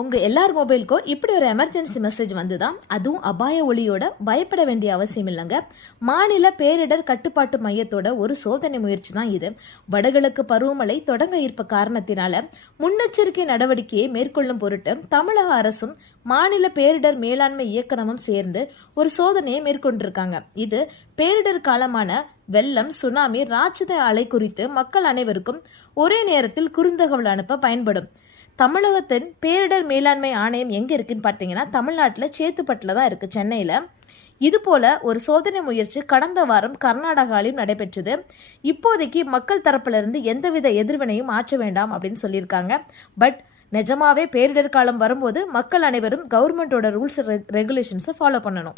உங்க எல்லார் மொபைலுக்கும் இப்படி ஒரு எமர்ஜென்சி மெசேஜ் வந்துதான், அதுவும் அபாய ஒளியோட. பயப்பட வேண்டிய அவசியம் இல்லைங்க. மாநில பேரிடர் கட்டுப்பாட்டு மையத்தோட ஒரு சோதனை முயற்சி தான் இது. வடகிழக்கு பருவமழை தொடங்க இருப்ப காரணத்தினால முன்னெச்சரிக்கை நடவடிக்கையை மேற்கொள்ளும் பொருட்டு தமிழக அரசும் மாநில பேரிடர் மேலாண்மை இயக்கணமும் சேர்ந்து ஒரு சோதனையை மேற்கொண்டிருக்காங்க. இது பேரிடர் காலமான வெள்ளம், சுனாமி, ராட்சத அலை குறித்து மக்கள் அனைவருக்கும் ஒரே நேரத்தில் குறுந்தகவல் அனுப்ப பயன்படும். தமிழகத்தின் பேரிடர் மேலாண்மை ஆணையம் எங்கே இருக்குன்னு பார்த்தீங்கன்னா, தமிழ்நாட்டில் சேத்துப்பட்டில் தான் இருக்குது, சென்னையில். இது போல ஒரு சோதனை முயற்சி கடந்த வாரம் கர்நாடகாவிலும் நடைபெற்றது. இப்போதைக்கு மக்கள் தரப்பிலிருந்து எந்தவித எதிர்வினையும் ஆற்ற வேண்டாம் அப்படின்னு சொல்லியிருக்காங்க. பட் நிஜமாவே பேரிடர் காலம் வரும்போது மக்கள் அனைவரும் கவர்மெண்டோட ரூல்ஸ் ரெகுலேஷன்ஸை ஃபாலோ பண்ணணும்.